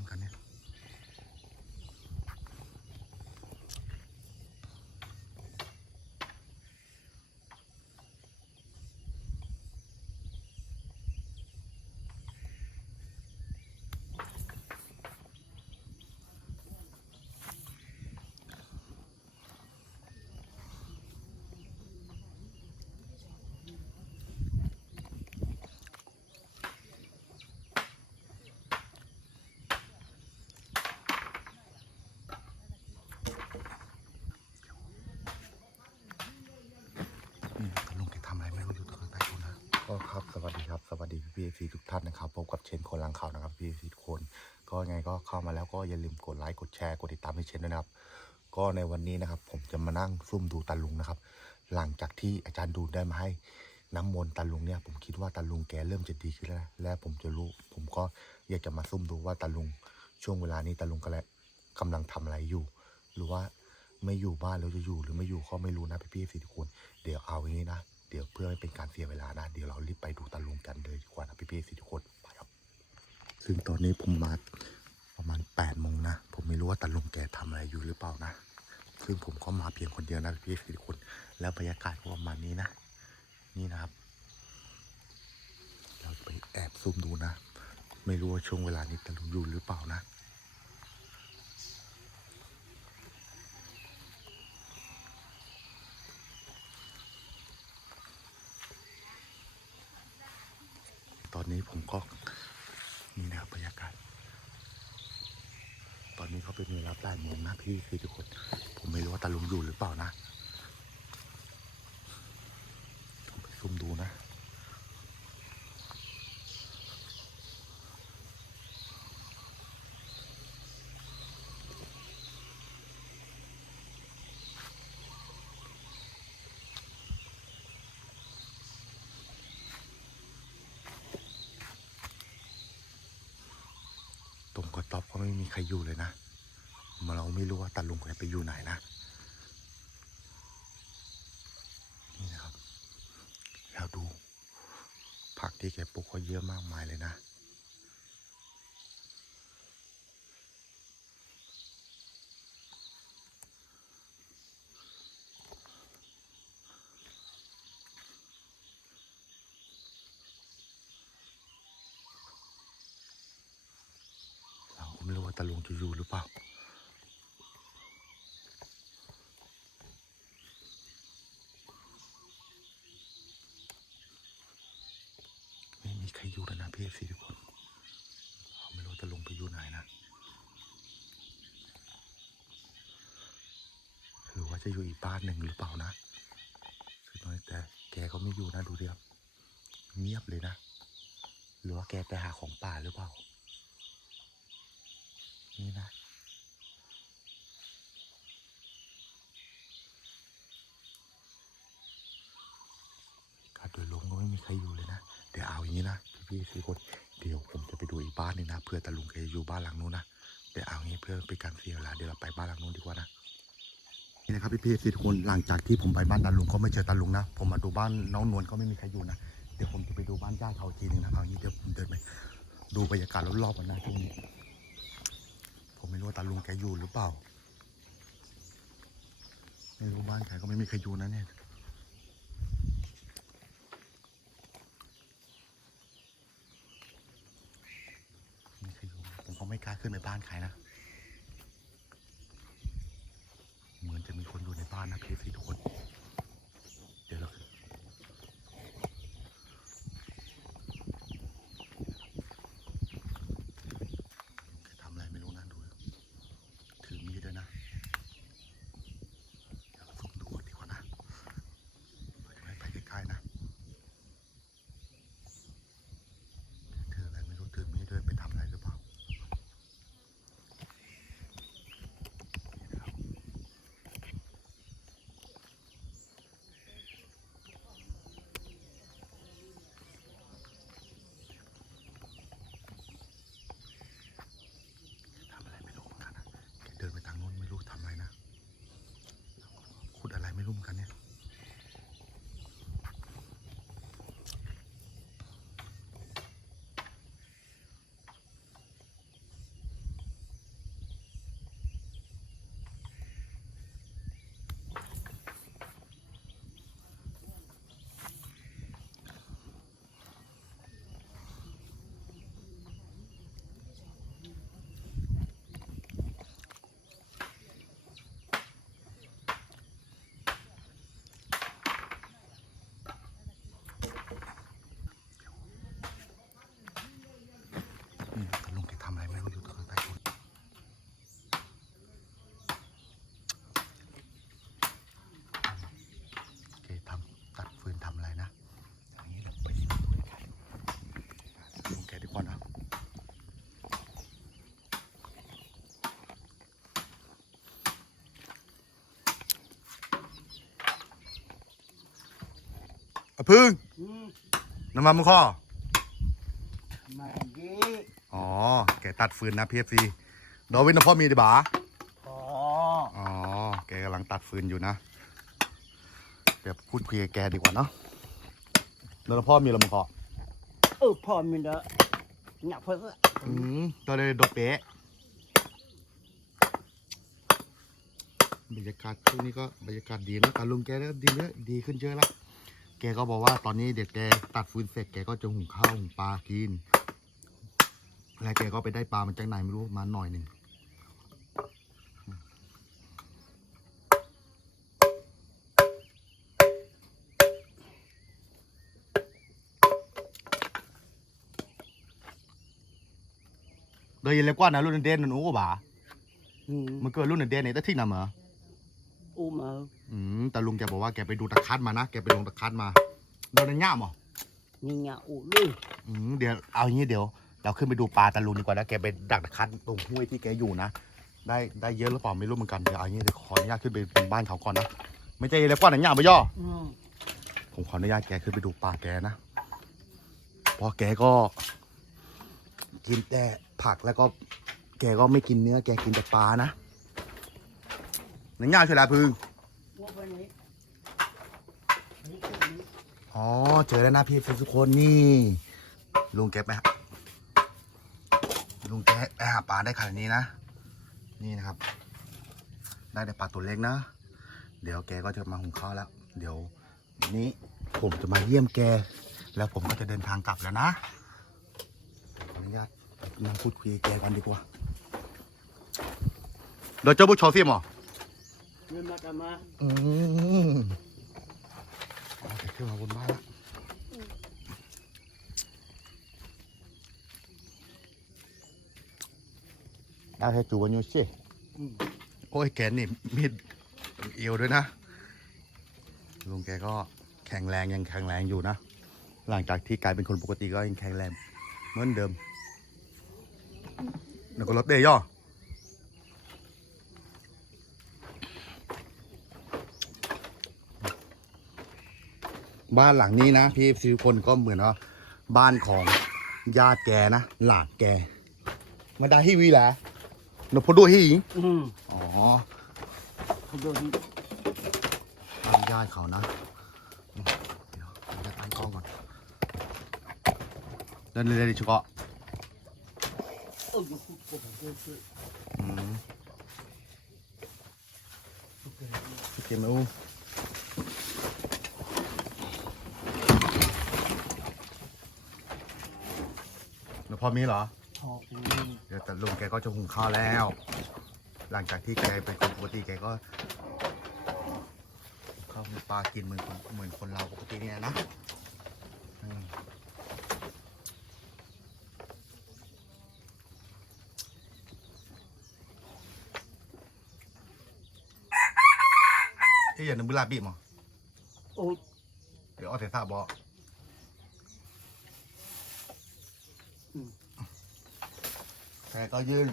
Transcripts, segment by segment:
เหมือนกันเนี่ย นี่ตาลุงแกทำอะไรไม่รู้อยู่ตรงใต้ต้นนะก็ครับสวัสดีครับ สวัสดีพี่พีทุกท่านนะครับพบ กับเขานะครับพี่ทุกคนก็ยังไงก็เข้ามาแล้วก็อย่าลืมกดไลค์กดแชร์กดติดตามให้เชนด้วยนะครับ ก็ในวันนี้นะครับ ผมจะมานั่งซุ่มดูตาลุงนะครับ หลังจากที่อาจารย์ดูได้มาให้น้ำมนต์ตาลุงเนี่ย ผมคิดว่าตาลุงแกเริ่มจะดีขึ้นแล้วนะและผมจะรู้ ผมก็อยากจะมาซุ่มดูว่าตาลุงช่วงเวลานี้ตาลุงกำลังกำลังทำอะไรอยู่ หรือว่าไม่อยู่บ้านแล้วจะอยู่หรือไม่อยู่ก็ไม่รู้นะพี่พี่ๆทุกคนเดี๋ยวเอาอย่างนี้นะเดี๋ยวเพื่อไม่เป็นการเสียเวลานะ เดี๋ยวเรารีบไปดูตาลุงกันเลยดีกว่านะพี่พี่ๆทุกคน ซึ่งตอนนี้ผมมาประมาณแปดโมงนะ ผมไม่รู้ว่าตาลุงแกทำอะไรอยู่หรือเปล่านะ ซึ่งผมก็มาเพียงคนเดียวนะพี่พี่คน แล้วบรรยากาศก็ประมาณนี้นะ นี่นะครับ เราไปแอบซุ่มดูนะ ไม่รู้ว่าช่วงเวลานี้ตาลุงอยู่หรือเปล่านะตอนนี้ผมก็นี่นะครับบรรยากาศ ตอนนี้ เขาเป็นเวลาแปดโมงนะพี่คือทุกคน ผมไม่รู้ว่าตาลุงอยู่หรือเปล่านะต้องไปซุ่มดูนะตรงกระต๊อบก็ไม่มีใครอยู่เลยนะ เราไม่รู้ว่าตาลุงแกไปอยู่ไหนนะ นี่นะครับแล้วดู ผักที่แกปลูกก็เยอะมากมายเลยนะเราไม่รู้ว่าตาลุงจะอยู่หรือเปล่า ไม่มีใครอยู่แล้วนะพี่สี่ทุกคนเราไม่รู้ว่าตาลุงไปอยู่ไหนนะ หรื อยู่อีกบ้านหนึ่งหรือเปล่านะคือตอนนี้แต่แกก็ไม่อยู่นะดูเดียวเงียบเลยนะหรือว่าแกไปหาของป่าหรือเปล่า นี่นะ การโดยรวมก็ไม่มีใครอยู่เลยนะ เดี๋ยวเอาอย่างนี้นะพี่พี่สี่คนเดี๋ยวผมจะไปดูอีกบ้านหนึงนะเพื่อตาลุงแกอยู่บ้านหลังนู้นนะเดี๋ยวเอาอย่างนี้เพื่อเป็นการเสียเวลาเดี๋ยวเราไปบ้านหลังนู้นดีกว่านะ นี่นะครับพี่พี่สี่คนหลังจากที่ผมไปบ้านตาลุงก็ไม่เจอตาลุงนะ ผมมาดูบ้านน้องนวลก็ไม่มีใครอยู่นะ เดี๋ยวผมจะไปดูบ้านญาติเขาทีหนึงนะเอาอย่างนี้เดี๋ยวผมเดินไปดูบรรยากาศรอบๆกันนะช่วงนี้ผมไม่รู้ว่าตาลุงแกอยู่หรือเปล่าไม่รู้บ้านใครก็ไม่มีใครอยู่นะเนี่ยไม่ใครอยู่ผมก็ไม่กล้าขึ้นไปบ้านใครนะ เหมือนจะมีคนอยู่ในบ้านนะพี่สี่ทุกคน เดี๋ยวเราแกทำอะไรไม่รู้นะดู ถือมีดด้วยนะ เดี๋ยวเราซุ่มดูก่อนดีกว่านะเราจะไม่ไปใกล้ๆนะ ถืออะไรไม่รู้ถือมีดด้วยไปทำอะไรหรือเปล่านี่นะครับทำอะไรไม่รู้เหมือนกันนะแกเดินไปทางโน้นไม่รู้ทำอะไรนะขุดอะไรไม่รู้เหมือนกันเนี่ย อะพึ่งอืมน้ำมันมึงข้อมาดีอ๋อ แกตัดฟืนนะพีเอฟซีดอวินนะพ่อมีดีบ่าพออ๋อ แกกำลังตัดฟืนอยู่นะเดี๋ยวพูดคุยกับแกดีกว่าเนาะแล้วพ่อมีอะไรมึงข้อเออพอมีเด้อหนักเพิ่งอืมตัวเลยดกเป๊ะบรรยากาศช่วงนี้ก็บรรยากาศดีนะการลุงแกก็ดีเยอะดีขึ้นเยอะแล้ว แกก็บอกว่าตอนนี้เด็กแกตัดฟืนเสร็จแกก็จะหุงข้าวหุงปลากิน แล้วแกก็ไปได้ปลามันจากไหนไม่รู้มาหน่อยหนึ่งโดยยันเล็กกว่านะรุ่นเด่นนั่นโอ้บ่าอืมมันเกิดรุ่นเด่นไหนแต่ที่นำเหรอ อู้มาอืมแต่ลุงแกบอกว่าแกไปดูตะคัดมานะแกไปลงตะคัดมาโดนย่ามเหรอนี่ไงอู้เลยอืมเดี๋ยวเอาอย่างนี้เดี๋ยว เราขึ้นไปดูปลาตะลุนดีกว่านะแกไปดักตะคัดตรงห้วยที่แกอยู่นะได้ได้เยอะหรือเปล่าไม่รู้เหมือนกันเดี๋ยวเอาอย่างนี้เดี๋ยวขออนุญาตขึ้นไปบนบ้านเขาก่อนนะไม่ใจเลยกว่าหนังย่ามไปย่ออืมผมขออนุญาตแกขึ้นไปดูปลาแกนะเพราะแกก็กินแต่ผักแล้วก็ แกก็ไม่กินเนื้อ แกกินแต่ปลานะ หนังย่ามช่วยลาพึ่งว่าไปไหนนี่คือนี่อ๋อ เจอแล้วนะพี่ทุกคนนี่ ลุงแกไปหาลุงแกไปหาปลาได้ขนาดนี้นะ นี่นะครับ ได้แต่ปลาตัวเล็กนะ เดี๋ยวแกก็จะมาหุงข้าวแล้ว เดี๋ยวนี้ผมจะมาเยี่ยมแก แล้วผมก็จะเดินทางกลับแล้วนะขออนุญาตนั่งพูดคุยกับแกกันดีกว่าเดี๋ยวเจ้าบุชชอฟิล์มเหรอ เงินมากันมาอืมเอาแกขึ้นมาบนบ้านแล้วได้ให้จูวันยู่สิโอ้ยแกนี่มีดเอวด้วยนะ ลุงแกก็แข็งแรงยังแข็งแรงอยู่นะ หลังจากที่กลายเป็นคนปกติก็ยังแข็งแรงเหมือนเดิมแล้วก็รถเดย่อ บ้านหลังนี้นะ พี่ซิวคนก็เหมือนว่าบ้านของญาติแกนะ หลานแกมาได้ฮีวีแหละนพดูฮีอืมอ๋อเขาโดนบ้านญาติเขานะอืมเดี๋ยวผมจะตั้งกล้องก่อนเดินเลยดิชุกะเอออยู่คุกกูไปเจอคืออืมโอเคไหมอู้แล้ว พอมีเหรอ พออืมเดี๋ยวแต่ลุงแกก็จะหุงข้าวแล้ว หลังจากที่แกเป็นคนปกติแกก็หุงข้าวหุงปลากินเหมือนคนเหมือนคนเราปกติเนี่ยนะอืมเอ้ยอย่านึกเวลาบีบมั้งโอ้ เดี๋ยวเอาเสียสาบอก แกก็ยื่น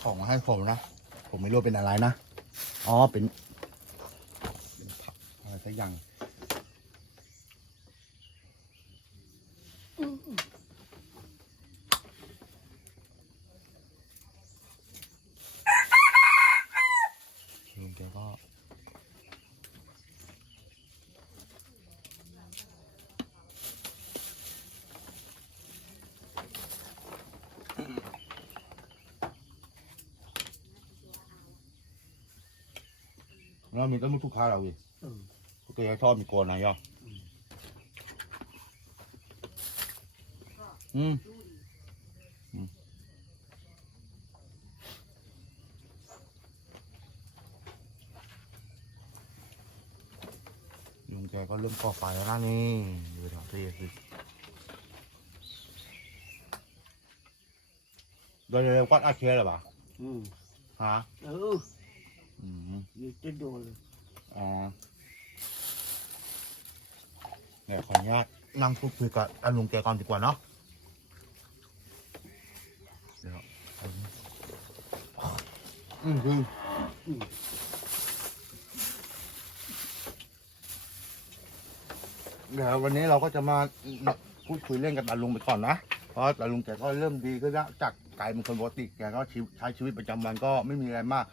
ของมาให้ผมนะ ผมไม่รู้เป็นอะไรนะ อ๋อ เป็น เป็นผักอะไรสักอย่างลุงแกก็ เรามีต้นมุทุกค้าเราอีกเออก็ยังชอบมีโกนนะย่ออืมอืมลุงแกก็เริ่มก่อไฟแล้วนะนี่ดูแถวที่สิโดยเร็วก็อาเคสหรอปะอืมฮะเอออื มอยู่จะโดนเลยอ๋อเดี๋ยวขออนุญาตนั่งพูดคุยกับอาลุงแกก่อนดีกว่าเนาะเดี๋ยวเอานี่อืมคือเดี๋ยววันนี้เราก็จะมาพูดคุยเล่นกับตาลุงไปก่อนนะ เพราะตาลุงแกก็เริ่มดีขึ้นแล้วจากกลายเป็นคนปกติแกก็ใช้ชีวิตประจำวันก็ไม่มีอะไรมาก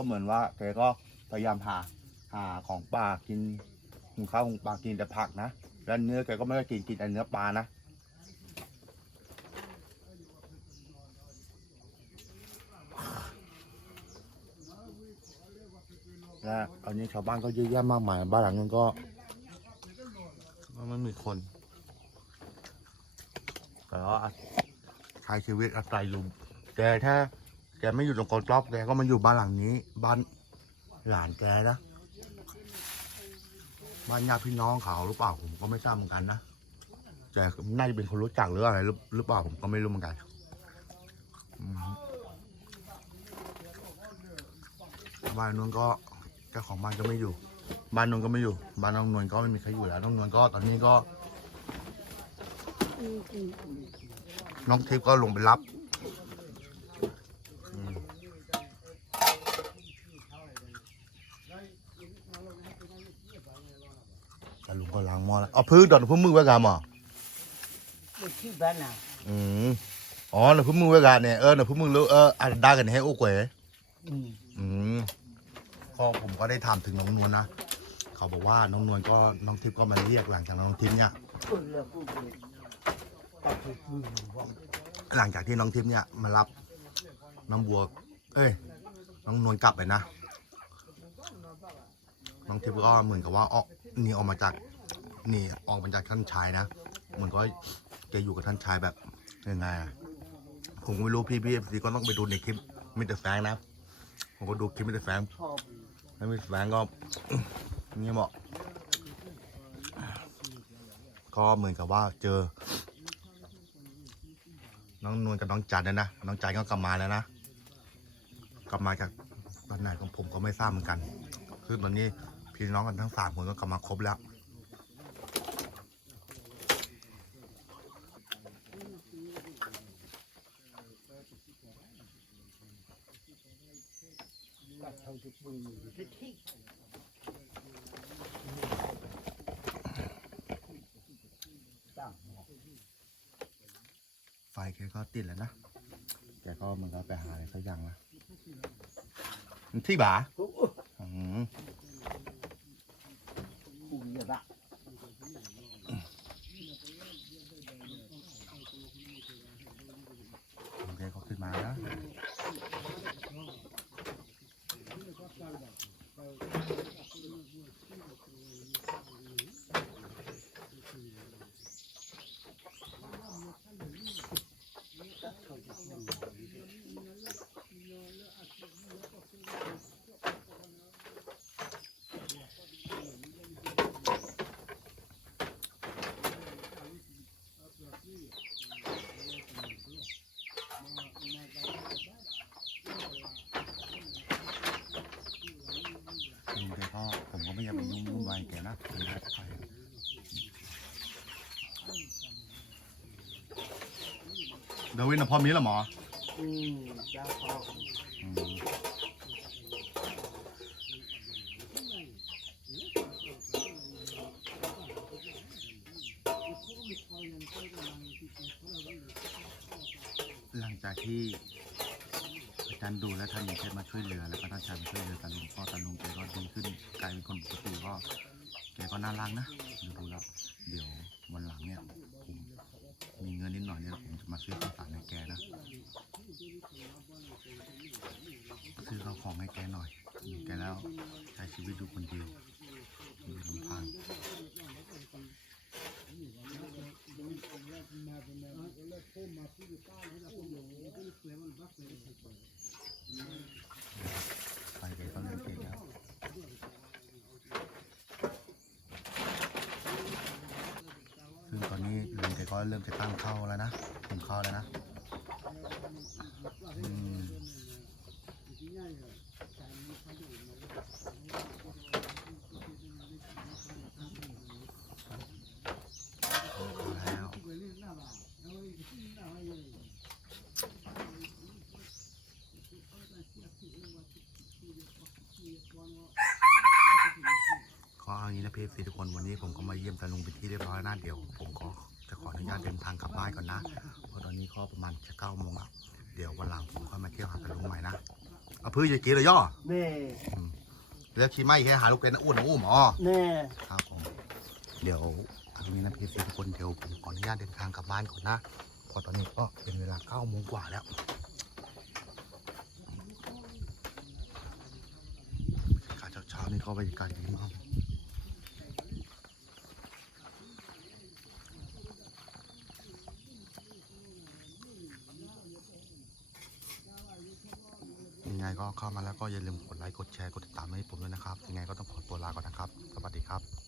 ก็เหมือนว่าแกก็พยายามหาหาของป่ากินหุงข้าวหุงปลากินแต่ผักนะแล้วเนื้อแกก็ไม่ได้กินกินแต่เนื้อปลานะและอันนี้ชาวบ้านก็เยอะแยะมากมายบ้านหลังนั้นก็ก็ไม่มีคน แต่ว่าใช้ชีวิตอาศัยอยู่แกถ้า แกไม่อยู่ตรงกอนรอบแกก็มาอยู่บ้านหลังนี้ บ้านหลานแกนะบ้านญาติพี่น้องเขาหรือเปล่าผมก็ไม่ทราบเหมือนกันนะแต่น่าจะเป็นคนรู้จักหรืออะไรหรือเปล่าผมก็ไม่รู้เหมือนกันบ้านนู้นก็เจ้าของบ้านก็ไม่อยู่ บ้านนู้นก็ไม่อยู่ บ้านน้องนวลก็ไม่มีใครอยู่แล้วน้องนวลก็ตอนนี้ก็ น้องทิพย์ก็ลงไปรับ แต่ลุงก็ล้างหม้อแล้วเอาพื้นดอนพื้นมือไว้กันหมอเด็กที่บ้านน่ะอืมอ๋อหนูพื้นมือไว้กันเนี่ยเออหนูพื้นมือรู้เอออะได้กันให้โอ้เก๋อืมอืมก็ผมก็ได้ถามถึงน้องนวลนะเขาบอกว่าน้องนวลก็น้องทิพย์ก็มาเรียกหลังจากน้องทิพย์เนี่ยพูดแล้วพูดเลยตัดถูกมือว่ะหลังจากที่น้องทิพย์เนี่ยมารับน้องบัว เอ้ย น้องนวลกลับไปนะ น้องทิพย์ก็เหมือนกับว่าออกหนี่ออกมาจากห นี่ออกมาจากท่านชายนะเหมือนก็แกอยู่กับท่านชายแบบยังไงผมก็ไม่รู้พี่พี่เอฟซีก็ต้องไปดูในคลิปมิสเตอร์แฟงนะผมก็ดูคลิปมิสเตอร์แฟงแล้วมิสเตอร์แฟงก็นี่บอกก็เหมือนกับว่าเจอ น้องนวลกับน้องจันนะนะน้องจันก็กลับมาแล้วนะกลับมาจากตอนไหนของผมก็ไม่ทราบเหมือนกัน คือตอนนี้พี่น้องกันทั้งสามคนก็กลับมาครบแล้ว ตัดเท่าถูกมือที่ที่ ไฟแกก็ติดแล้วนะ แกก็เหมื อะไรสักอย่างนะที่บ่าอืม คุยอะละ แกก็ขึ้นมาแล้วอืมแกก็ผมก็ ไม่อยากไปยุ่งวุ่นวายแกนะแกได้ไปเดวินนะพ่อมีแล้วหมออืมเจ้าพ่ออืมหลังจากที่ อาจารดูและท่านมีเพชรมาช่วยเหลือ แล้วก็ท่านชายมาช่วยเหลือตาลุงก็ตาลุงแกก็ดีขึ้นกลายเป็นคนปกติก็แกก็น่ารักนะดูแล้วเดี๋ยววันหลังเนี่ยผมมีเงินนิดหน่อยเนี่ยผมจะมาซื้อข้าวสารให้แกนะซื้อข้าวของให้แกหน่อยแกแล้วใช้ชีวิตอยู่คนเดียวอยู่ลำพังไปแกก็เริ่มเก่งแล้ว ซึ่งตอนนี้ลุงแกก็ เริ่มจะตั้งเข้าแล้วนะหุงข้าแล้วนะอืมแล้วอางนี้นะพี่ซีทุกคนวันนี้ผมก็มาเยี่ยมตาลุงเป็นที่เรียบร้อยแล้วนะเดี๋ยว ผมก็จะ ขออนุญาตเดินทางกลับบ้านก่อนนะ เพราะตอนนี้ก็ประมาณจะเก้าโมงแล้วเดี๋ยววันหลังผมค่อยมาเที่ยวหาตาลุงใหม่นะ เอาพื้นอย่ากินเลยย่อแน่แล้วขี้ไม่แค่หาลูกเป็นอ้วนอ้วนอ๋อแน่ครับผมเดี๋ยวทางนี้นะพี่ซีทุกคนเดี๋ยวผมขออนุญาตเดินทางกลับบ้านก่อนนะเพราะตอนนี้ก็เป็นเวลาเก้าโมงกว่าแล้วบรรยากาศเช้าๆนี่ก็บรรยากาศดีมากยังไงก็เข้า มาแล้วก็อย่าลืมกดไลค์กดแชร์กดติดตามให้ผมด้วยนะครับยังไงก็ต้องขอตัวลาก่อนนะครับ สวัสดีครับ